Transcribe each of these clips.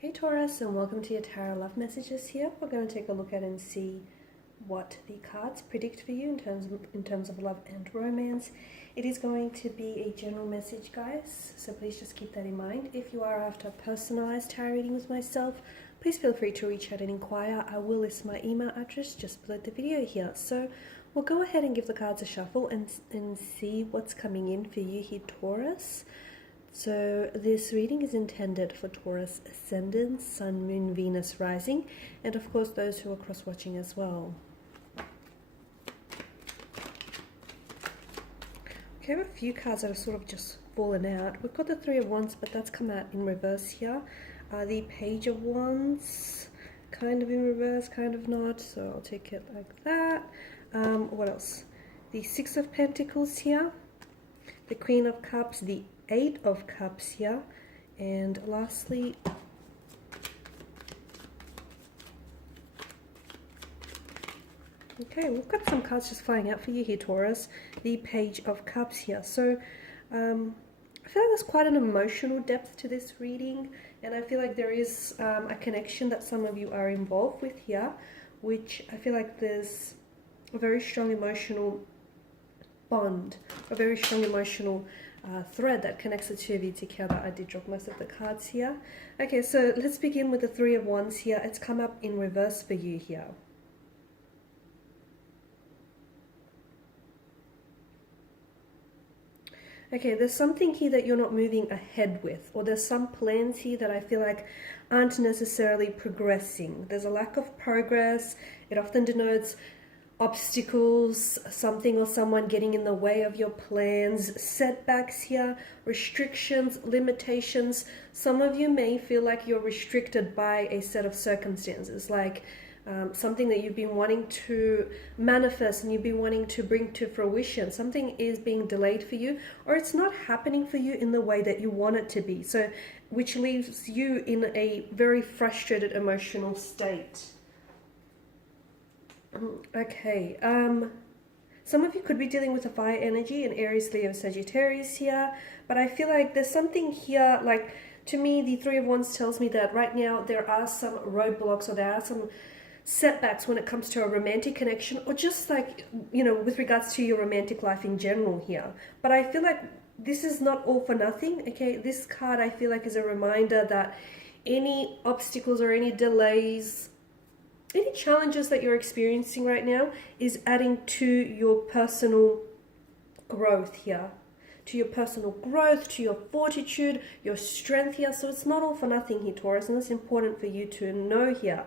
Hey Taurus, and welcome to your Tarot Love Messages here. We're going to take a look at and see what the cards predict for you in terms of love and romance. It is going to be a general message, guys, so please just keep that in mind. If you are after a personalized tarot reading with myself, please feel free to reach out and inquire. I will list my email address just below the video here. So we'll go ahead and give the cards a shuffle and see what's coming in for you here, Taurus. So this reading is intended for Taurus ascendant, Sun, Moon, Venus, rising, and of course those who are cross-watching as well. Okay, I have a few cards that have sort of just fallen out. We've got the Three of Wands, but that's come out in reverse here. The Page of Wands, kind of in reverse, kind of not, so I'll take it like that. What else? The Six of Pentacles here, the Queen of Cups, the Eight of Cups here, and lastly okay, we've got some cards just flying out for you here, Taurus. The Page of Cups here. So I feel like there's quite an emotional depth to this reading, and I feel like there is a connection that some of you are involved with here, which I feel like there's a very strong emotional bond, a very strong emotional thread that connects the two of you together. I did drop most of the cards here. Okay, so let's begin with the Three of Wands here. It's come up in reverse for you here. Okay, there's something here that you're not moving ahead with, or there's some plans here that I feel like aren't necessarily progressing. There's a lack of progress. It often denotes obstacles, something or someone getting in the way of your plans, setbacks here, restrictions, limitations. Some of you may feel like you're restricted by a set of circumstances, like something that you've been wanting to manifest and you've been wanting to bring to fruition. Something is being delayed for you, or it's not happening for you in the way that you want it to be. So, which leaves you in a very frustrated emotional state. Okay, some of you could be dealing with a fire energy, an Aries, Leo, Sagittarius here, but I feel like there's something here, like, to me, the Three of Wands tells me that right now there are some roadblocks, or there are some setbacks when it comes to a romantic connection, or just like, you know, with regards to your romantic life in general here. But I feel like this is not all for nothing, okay? This card, I feel like, is a reminder that any obstacles or any delays, any challenges that you're experiencing right now is adding to your personal growth here, to your personal growth, to your fortitude, your strength here. So it's not all for nothing here, Taurus, and it's important for you to know here.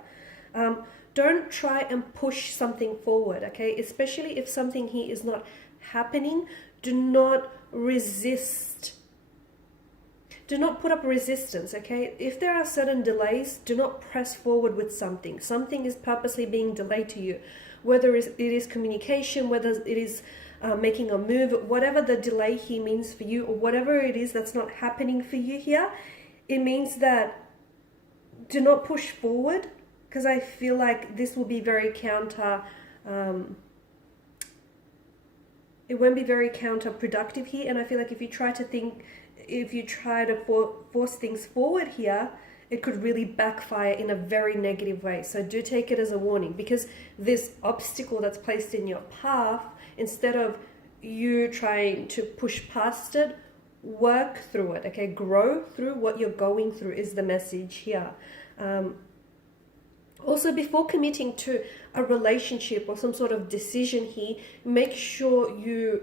Don't try and push something forward, okay? Especially if something here is not happening, do not resist. Do not put up resistance, okay? If there are certain delays, do not press forward with something. Something is purposely being delayed to you, whether it is communication, whether it is making a move, whatever the delay here means for you, or whatever it is that's not happening for you here, it means that do not push forward, because I feel like this will be very it won't be very counterproductive here, and I feel like if you try to force things forward here, it could really backfire in a very negative way. So do take it as a warning, because this obstacle that's placed in your path, instead of you trying to push past it, work through it, okay? Grow through what you're going through is the message here. Also, before committing to a relationship or some sort of decision here, make sure you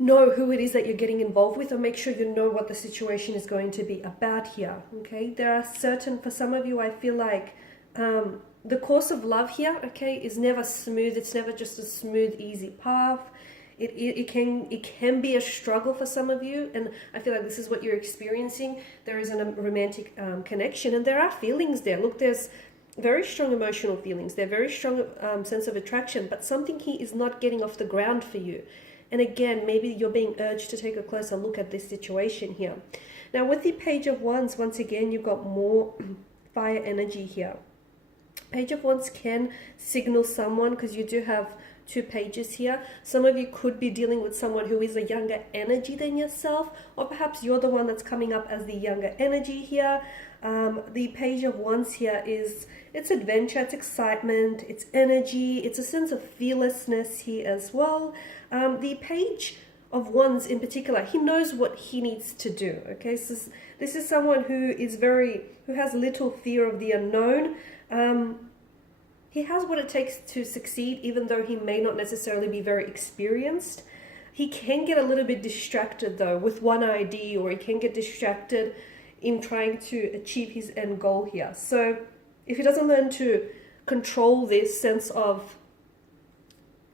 know who it is that you're getting involved with, or make sure you know what the situation is going to be about here, okay? There are certain, for some of you, I feel like the course of love here, okay, is never smooth. It's never just a smooth, easy path. It can be a struggle for some of you, and I feel like this is what you're experiencing. There is a romantic connection, and there are feelings there. Look, there's very strong emotional feelings. They're very strong sense of attraction, but something here is not getting off the ground for you. And again, maybe you're being urged to take a closer look at this situation here. Now, with the Page of Wands, once again, you've got more fire energy here. Page of Wands can signal someone, because you do have two pages here. Some of you could be dealing with someone who is a younger energy than yourself, or perhaps you're the one that's coming up as the younger energy here. The Page of Wands here it's adventure, it's excitement, it's energy, it's a sense of fearlessness here as well. The Page of Wands in particular, he knows what he needs to do. Okay, so this is someone who has little fear of the unknown. He has what it takes to succeed, even though he may not necessarily be very experienced. He can get a little bit distracted though with one idea, or he can get distracted in trying to achieve his end goal here. So if he doesn't learn to control this sense of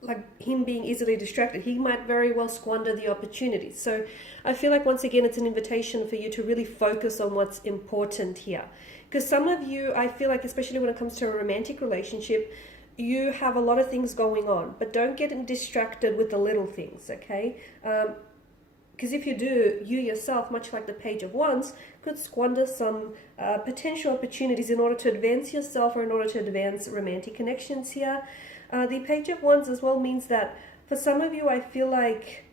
like him being easily distracted, he might very well squander the opportunity. So I feel like once again it's an invitation for you to really focus on what's important here, because some of you, I feel like, especially when it comes to a romantic relationship, you have a lot of things going on, but don't get distracted with the little things. Okay, because if you do, you yourself, much like the Page of Wands, could squander some potential opportunities in order to advance yourself or in order to advance romantic connections here. The Page of Wands as well means that for some of you, I feel like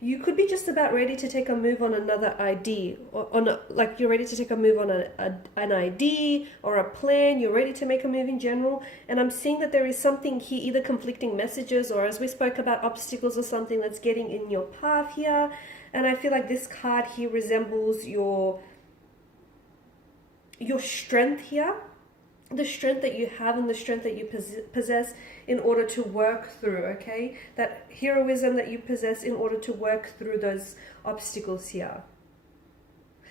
you could be just about ready to take a move on another idea, or like you're ready to take a move on an idea or a plan. You're ready to make a move in general, and I'm seeing that there is something here, either conflicting messages or, as we spoke about, obstacles or something that's getting in your path here. And I feel like this card here resembles your strength here. The strength that you have and the strength that you possess in order to work through, okay? That heroism that you possess in order to work through those obstacles here.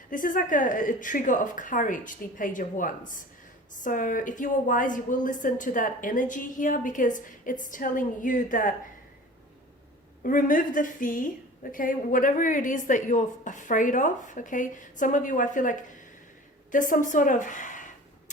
This is like a trigger of courage, the Page of Wands. So if you are wise, you will listen to that energy here, because it's telling you that remove the fear, okay? Whatever it is that you're afraid of, okay? Some of you, I feel like there's some sort of,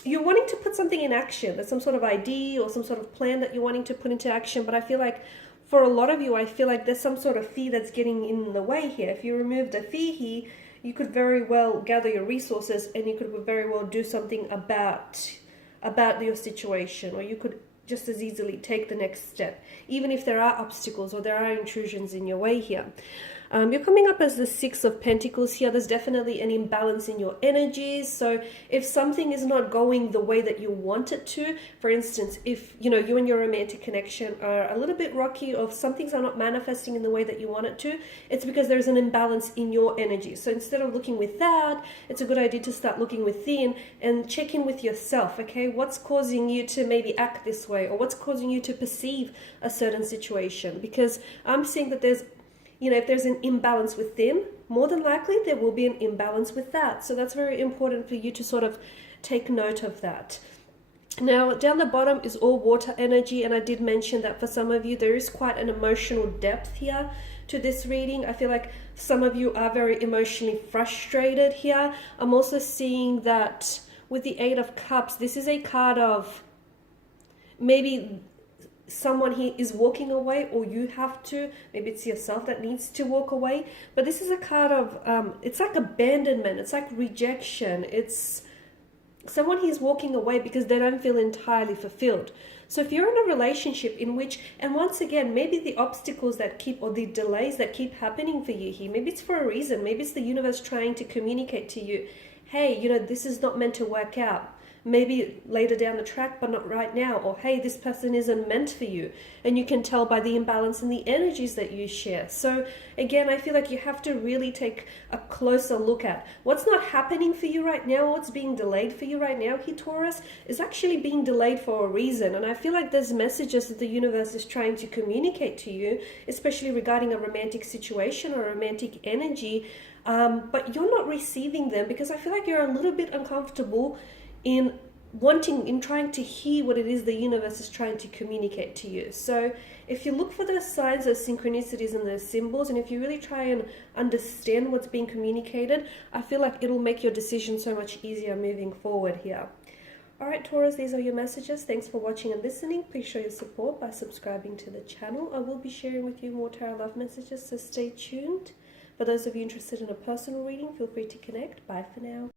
you're wanting to put something in action. There's some sort of idea or some sort of plan that you're wanting to put into action. But I feel like for a lot of you, I feel like there's some sort of fear that's getting in the way here. If you remove the fear here, you could very well gather your resources and you could very well do something about your situation, or you could just as easily take the next step, even if there are obstacles or there are intrusions in your way here. You're coming up as the Six of Pentacles here. There's definitely an imbalance in your energies. So if something is not going the way that you want it to, for instance, if you and your romantic connection are a little bit rocky, or if some things are not manifesting in the way that you want it to, it's because there's an imbalance in your energy. So instead of looking with that, it's a good idea to start looking within and check in with yourself. Okay, what's causing you to maybe act this way, or what's causing you to perceive a certain situation? Because I'm seeing that there's, if there's an imbalance within, more than likely there will be an imbalance with that. So that's very important for you to sort of take note of that. Now, down the bottom is all water energy, and I did mention that for some of you, there is quite an emotional depth here to this reading. I feel like some of you are very emotionally frustrated here. I'm also seeing that with the Eight of Cups, this is a card of maybe someone here is walking away, or you have to, maybe it's yourself that needs to walk away. But this is a card of it's like abandonment, it's like rejection, it's someone here is walking away because they don't feel entirely fulfilled. So if you're in a relationship in which, and once again, maybe the obstacles that keep, or the delays that keep happening for you here, maybe it's for a reason. Maybe it's the universe trying to communicate to you, hey, this is not meant to work out. Maybe later down the track, but not right now. Or, hey, this person isn't meant for you. And you can tell by the imbalance in the energies that you share. So again, I feel like you have to really take a closer look at what's not happening for you right now, what's being delayed for you right now, here, Taurus, is actually being delayed for a reason. And I feel like there's messages that the universe is trying to communicate to you, especially regarding a romantic situation or a romantic energy, but you're not receiving them because I feel like you're a little bit uncomfortable in trying to hear what it is the universe is trying to communicate to you. So if you look for those signs, those synchronicities and those symbols, and if you really try and understand what's being communicated, I feel like it'll make your decision so much easier moving forward here. Alright, Taurus, these are your messages. Thanks for watching and listening. Please show your support by subscribing to the channel. I will be sharing with you more tarot love messages, so stay tuned. For those of you interested in a personal reading, feel free to connect. Bye for now.